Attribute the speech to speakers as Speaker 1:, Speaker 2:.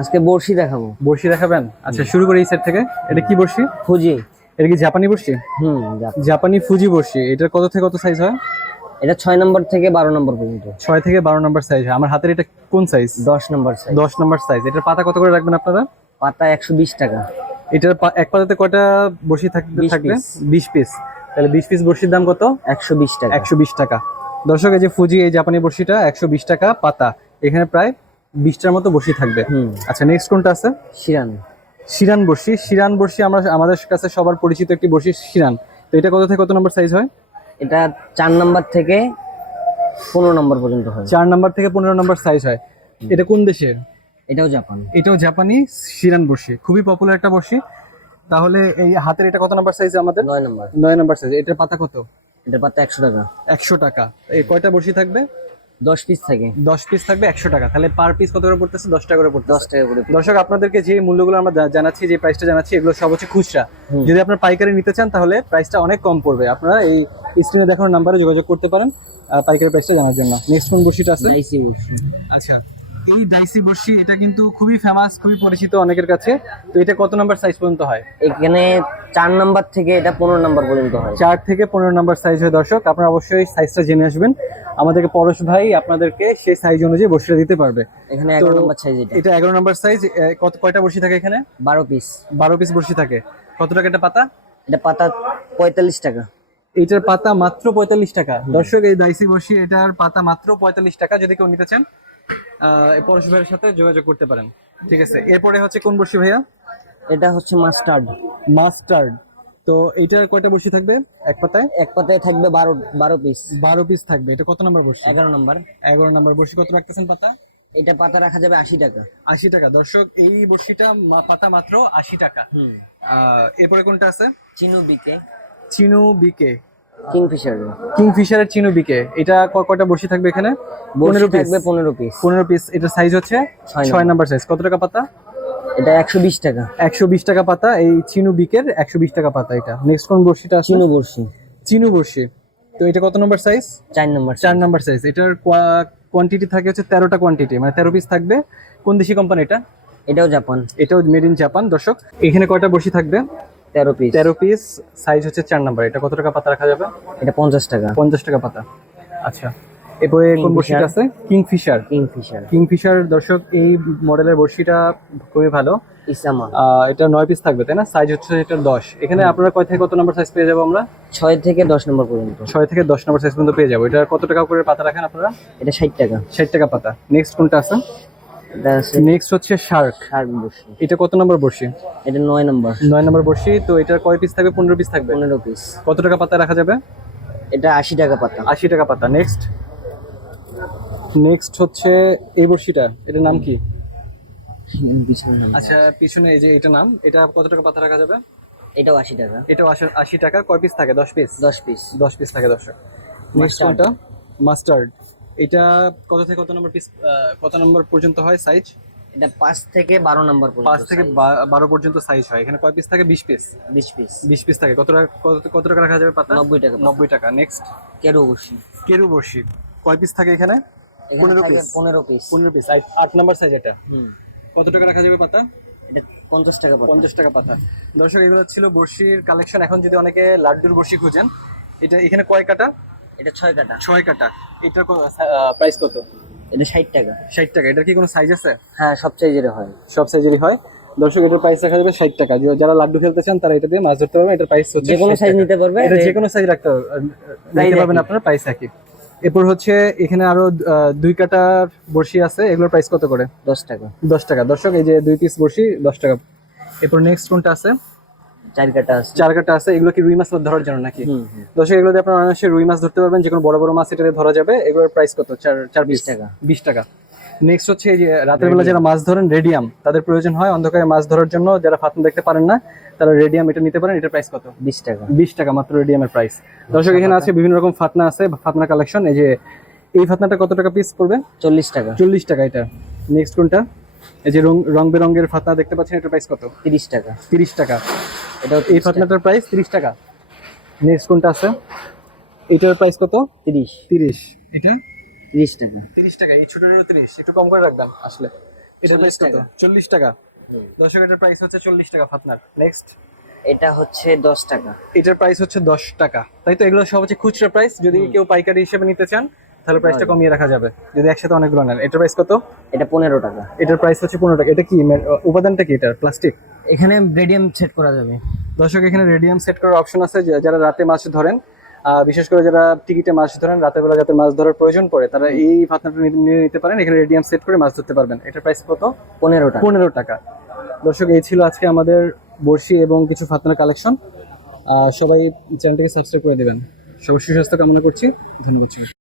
Speaker 1: আজকে বড়শি দেখাবো।
Speaker 2: বড়শি দেখাবেন? আচ্ছা শুরু করি এই সেট থেকে। এটা কি বড়শি?
Speaker 1: ফুজি।
Speaker 2: এটা কি জাপানি বড়শি?
Speaker 1: হুম
Speaker 2: জাপানি। ফুজি বড়শি। এটার কত থেকে কত সাইজ হয়?
Speaker 1: এটা ছয় নম্বর থেকে বারো নম্বর পর্যন্ত।
Speaker 2: ছয় থেকে বারো নম্বর সাইজ হয়। আমার হাতের এটা কোন সাইজ
Speaker 1: দশ নম্বর সাইজ
Speaker 2: দশ নম্বর সাইজ এটার পাতা কত করে রাখবেন আপনারা?
Speaker 1: পাতা একশো বিশ টাকা।
Speaker 2: এটার এক পাতাতে কয়টা বড়শি থাকবে
Speaker 1: 20
Speaker 2: থাকবে। বিশ পিস তাহলে বিশ পিস বড়শির দাম কত?
Speaker 1: একশো বিশ টাকা।
Speaker 2: একশো বিশ টাকা। দর্শক এই যে ফুজি এই জাপানি বড়শিটা একশো বিশ টাকা পাতা। এখানে প্রায় বিশটার মতো বড়শি থাকবে। আচ্ছা নেক্সট কোনটা আছে?
Speaker 1: শিরান।
Speaker 2: শিরান বড়শি শিরান বড়শি আমরা আমাদের কাছে সবার পরিচিত একটি বড়শি শিরান। তো এটা কত থেকে কত নম্বর সাইজ হয়?
Speaker 1: এটা চার নম্বর থেকে পনেরো নম্বর পর্যন্ত হয়।
Speaker 2: চার নাম্বার থেকে পনেরো নম্বর সাইজ হয়। এটা কোন দেশের?
Speaker 1: এটাও জাপান।
Speaker 2: এটাও জাপানি শিরান বড়শি খুবই পপুলার একটা বড়শি তাহলে এই হাতের এটা কত নাম্বার সাইজ আমাদের?
Speaker 1: নয় নম্বর।
Speaker 2: নয় নাম্বার সাইজ এটার পাতা কত?
Speaker 1: এটার পাতা একশো টাকা।
Speaker 2: একশো টাকা। এই কয়টা বড়শি থাকবে?
Speaker 1: দশ পিস থাকে।
Speaker 2: দশ পিস থাকবে একশো টাকা। তাহলে পার পিস কত করে পড়তেছে? দশ টাকা করে
Speaker 1: দশ টাকা করে
Speaker 2: দর্শক আপনাদেরকে যে মূল্যগুলো আমরা জানাচ্ছি যে প্রাইসটা জানাচ্ছি এগুলো সব হচ্ছে খুচরা। যদি আপনার পাইকারি নিতে চান তাহলে প্রাইসটা অনেক কম পড়বে। আপনারা এই স্ক্রিনে দেখানোর নাম্বারে যোগাযোগ করতে পারেন পাইকারি প্রাইসটা জানার জন্য। নেক্সট কোন বসিটা আছে? আচ্ছা। এই ডাইসি বড়শি এটা কিন্তু খুবই ফেমাস খুবই পরিচিত অনেকের কাছে। তো এটা কত নাম্বার সাইজ পর্যন্ত হয়?
Speaker 1: এখানে চার নম্বর থেকে এটা পনেরো নম্বর পর্যন্ত হয়।
Speaker 2: চার থেকে পনেরো নাম্বার সাইজ হয় দর্শক। আপনারা অবশ্যই সাইজটা জেনে আসবেন। আমাদেরকে পরশ ভাই আপনাদেরকে সেই সাইজ অনুযায়ী বসিয়ে দিতে পারবে।
Speaker 1: এখানে এগারো নম্বর সাইজ এটা।
Speaker 2: এটা এগারো নাম্বার সাইজ কত কয়টা বসি থাকে এখানে?
Speaker 1: বারো পিস
Speaker 2: বারো পিস বসি থাকে। কত টাকা একটা পাতা?
Speaker 1: এটা পাতা পঁয়তাল্লিশ টাকা।
Speaker 2: এটার পাতা মাত্র পঁয়তাল্লিশ টাকা। দর্শক এই দাইসি বসি এটার পাতা মাত্র পঁয়তাল্লিশ টাকা যদি কেউ নিতে চান। পরশ ভাইয়ের সাথে যোগাযোগ করতে পারেন। ঠিক আছে এরপরে হচ্ছে কোন বসি ভাইয়া?
Speaker 1: এটা হচ্ছে মাস্টার্ড।
Speaker 2: মাস্টার্ড। তো এইটার কয়টা বসি থাকবে? এক পাতায়?
Speaker 1: এক পাতায় থাকবে বারো বারো পিস
Speaker 2: বারো পিস থাকবে। এটা কত নাম্বার বসি?
Speaker 1: এগারো নম্বর।
Speaker 2: এগারো নাম্বার বসি। কত রাখতেছেন পাতা?
Speaker 1: এটা পাতা রাখা যাবে আশি টাকা।
Speaker 2: আশি টাকা। দর্শক এই মা- পাতা মাত্র আশি টাকা। আহ, এরপরে কোনটা আছে?
Speaker 1: চিনু বিকে।
Speaker 2: চিনু বিকে।
Speaker 1: কিংফিশার।
Speaker 2: কিংফিশারের চিনু বিকে এটা কয়টা বড়শি থাকবে এখানে?
Speaker 1: পনেরো
Speaker 2: পিস
Speaker 1: থাকবে পনেরো পিস
Speaker 2: পনেরো পিস এটার সাইজ হচ্ছে
Speaker 1: ছয়
Speaker 2: নাম্বার সাইজ কত টাকা পাতা?
Speaker 1: এটা একশো বিশ টাকা।
Speaker 2: একশো বিশ টাকা পাতা। এই চিনু বিকের একশো বিশ টাকা পাতা এটা। নেক্সট কোন বড়শিটা আছে?
Speaker 1: চিনু বড়শি।
Speaker 2: চিনু বড়শি। তো এটা কত নম্বর সাইজ
Speaker 1: চার নম্বর
Speaker 2: চার নাম্বার সাইজ এটার কোয়ান্টিটি থাকে হচ্ছে তেরোটা কোয়ান্টিটি মানে তেরো পিস থাকবে। কোন দেশি কোম্পানি এটা?
Speaker 1: এটাও জাপান।
Speaker 2: এটাও মেড ইন জাপান দর্শক এখানে কয়টা বড়শি থাকবে?
Speaker 1: তেরো পিস
Speaker 2: তেরো পিস সাইজ হচ্ছে চার নাম্বার এটা কত টাকা পাতা রাখা যাবে?
Speaker 1: এটা পঞ্চাশ টাকা।
Speaker 2: পঞ্চাশ টাকা পাতা। আচ্ছা। এরপরে কোন। বড়শিটা আছে? কিংফিশার
Speaker 1: কিংফিশার
Speaker 2: কিংফিশার দর্শক এই মডেলের বড়শিটা খুবই ভালো।
Speaker 1: ইসামা।
Speaker 2: এটা নয় পিস থাকবে তাই না? সাইজ হচ্ছে এটা দশ। এখানে আপনারা কয় থেকে কত নাম্বার সাইজ পেয়ে যাব আমরা?
Speaker 1: ছয় থেকে দশ নম্বর পর্যন্ত।
Speaker 2: ছয় থেকে দশ নাম্বার সাইজ পর্যন্ত পেয়ে যাব। এটা কত টাকা করে পাতা রাখেন আপনারা?
Speaker 1: এটা ষাট টাকা।
Speaker 2: ষাট টাকা পাতা। নেক্সট কোনটা আছে? নেক্সট হচ্ছে শার্ক
Speaker 1: ষাট বড়শি।
Speaker 2: এটা কত নম্বর বড়শি?
Speaker 1: এটা নয় নম্বর।
Speaker 2: নয় নম্বর বড়শি তো এটার কয় পিস থাকবে? পনেরো পিস থাকবে?
Speaker 1: পনেরো পিস
Speaker 2: কত টাকা পাতা রাখা যাবে?
Speaker 1: এটা আশি টাকা পাতা।
Speaker 2: আশি টাকা পাতা। নেক্সট নেক্সট হচ্ছে এই বড়শিটা। এটার নাম কি? আচ্ছা পিছনে এই যে এটা নাম এটা কত টাকা পাতা রাখা যাবে?
Speaker 1: এটাও আশি টাকা।
Speaker 2: এটাও আশি- টাকা। কয় পিস থাকে? দশ পিস
Speaker 1: দশ পিস
Speaker 2: দশ পিস থাকে দর্শক। নেক্সট. কোনটা? মাস্টার্ড এটা কত থেকে কত নম্বর পিস কত নম্বর পর্যন্ত হয় সাইজ
Speaker 1: এটা পাঁচ থেকে বারো নম্বর
Speaker 2: পাঁচ থেকে বারো পর্যন্ত সাইজ হয়। এখানে কয় পিস থাকে? বিশ পিস
Speaker 1: বিশ পিস
Speaker 2: বিশ পিস থাকে। কত টাকা কত- টাকা রাখা যাবে পাতা?
Speaker 1: নব্বই টাকা।
Speaker 2: নব্বই টাকা। নেক্সট
Speaker 1: কেরু বসি
Speaker 2: কেরু বর্ষি কয় পিস থাকে এখানে? পনেরো পিস
Speaker 1: পনেরো পিস
Speaker 2: পনেরো পিস আট নাম্বার সাইজ এটা।
Speaker 1: হুম।
Speaker 2: কত টাকা রাখা যাবে পাতা?
Speaker 1: এটা পঞ্চাশ টাকা পাতা।
Speaker 2: পঞ্চাশ টাকা পাতা। দর্শক এগুলো ছিল বর্ষির কালেকশন এখন যদি অনেকে লাড্ডুর বর্ষি খুঁজেন এটা এখানে কয় কাটা?
Speaker 1: এটা ছয় কাটা।
Speaker 2: ছয় কাটা। এটার প্রাইস কত?
Speaker 1: এটা ষাট টাকা।
Speaker 2: ষাট টাকা। এটার কি কোনো সাইজ আছে?
Speaker 1: হ্যাঁ সব সাইজের হয়।
Speaker 2: সব সাইজেরই হয়। দর্শক এটার প্রাইস রাখা যাবে ষাট টাকা। যারা লাড্ডু খেলতে চান তারা এটা দিয়ে মাছ ধরতে পারবেন এটার প্রাইস হচ্ছে
Speaker 1: যে কোনো সাইজ নিতে পারবে।
Speaker 2: এটা যে কোনো সাইজ রাখতে পারবেন নিতে পারবেন। আপনার প্রাইস একই। এরপর হচ্ছে এখানে আরও দুই কাটার বড়শি আছে। এগুলোর প্রাইস কত করে?
Speaker 1: দশ টাকা।
Speaker 2: দশ টাকা। দর্শক এই যে দুই পিস বড়শি দশ টাকা। এরপর নেক্সট কোনটা আছে?
Speaker 1: চার কাটা আছে।
Speaker 2: চার কাটা আছে এগুলো কি রুই মাছ ধরার জন্য নাকি? দর্শক এগুলো দিয়ে আপনার অনায়াসে রুই মাছ ধরতে পারবেন যে কোনো বড় বড় মাছ এটা দিয়ে ধরা যাবে। এগুলোর প্রাইস কত? চার চার বিশ
Speaker 1: টাকা।
Speaker 2: বিশ টাকা। নেক্সট হচ্ছে যে রাতের বেলা যারা মাছ ধরেন রেডিয়াম তাদের প্রয়োজন হয় অন্ধকারে মাছ ধরার জন্য। যারা ফাতনা দেখতে পারেন না তারা রেডিয়াম এটা নিতে পারেন। এটার প্রাইস কত?
Speaker 1: বিশ টাকা।
Speaker 2: বিশ টাকা মাত্র রেডিয়ামের প্রাইস দর্শক এখানে আছে বিভিন্ন রকম ফাতনা আছে ফাতনা কালেকশন এই যে এই ফাতনাটা কত টাকা পিস পড়বে?
Speaker 1: চল্লিশ টাকা।
Speaker 2: চল্লিশ টাকা এটা। নেক্সট কোনটা? এই যে রং রং বেরঙের ফাতনা দেখতে পাচ্ছেন এটার প্রাইস কত?
Speaker 1: তিরিশ টাকা।
Speaker 2: তিরিশ টাকা।
Speaker 1: এটাও
Speaker 2: এই ফাতনাটার প্রাইস তিরিশ টাকা। নেক্সট কোনটা আছে? এটার প্রাইস কত?
Speaker 1: তিরিশ।
Speaker 2: তিরিশ। এটা?
Speaker 1: তিরিশ টাকা।
Speaker 2: তিরিশ টাকা এই ছোটটারও তিরিশ। একটু কম করে রাখবেন আসলে। এটার প্রাইস কত। চল্লিশ টাকা। দর্শক এটার প্রাইস হচ্ছে চল্লিশ টাকা ফাতনার। নেক্সট
Speaker 1: এটা হচ্ছে দশ টাকা।
Speaker 2: এটার প্রাইস হচ্ছে দশ টাকা। তাই তো এগুলো সব হচ্ছে খুচরা প্রাইস যদি কেউ পাইকারি হিসেবে নিতে চান তাহলে প্রাইসটা কমিয়ে রাখা যাবে। যদি একসাথে অনেকগুলো নেন এটার প্রাইস কত?
Speaker 1: এটা পনেরো টাকা।
Speaker 2: এটার প্রাইস হচ্ছে পনেরো টাকা। এটা কি উপাদানটা কি এটার প্লাস্টিক
Speaker 1: এখানে রেডিয়াম সেট করা যাবে।
Speaker 2: দর্শক এখানে রেডিয়াম সেট করার অপশন আছে যা- যারা রাতে মাছ ধরেন বিশেষ করে যারা টিকিটে মাছ ধরেন রাতের বেলা যাতে মাছ ধরার প্রয়োজন পড়ে তারা এই ফাতনাটা নিয়ে- নিয়ে নিতে পারেন। এখানে রেডিয়াম সেট করে মাছ ধরতে পারবেন। এটার প্রাইস কত?
Speaker 1: পনেরো টাকা।
Speaker 2: পনেরো টাকা। দর্শক এই ছিল আজকে আমাদের বড়শি এবং কিছু ফাতনার কালেকশন সবাই চ্যানেলটিকে সাবস্ক্রাইব করে দেবেন। সবার সুস্বাস্থ্য কামনা করছি। ধন্যবাদ।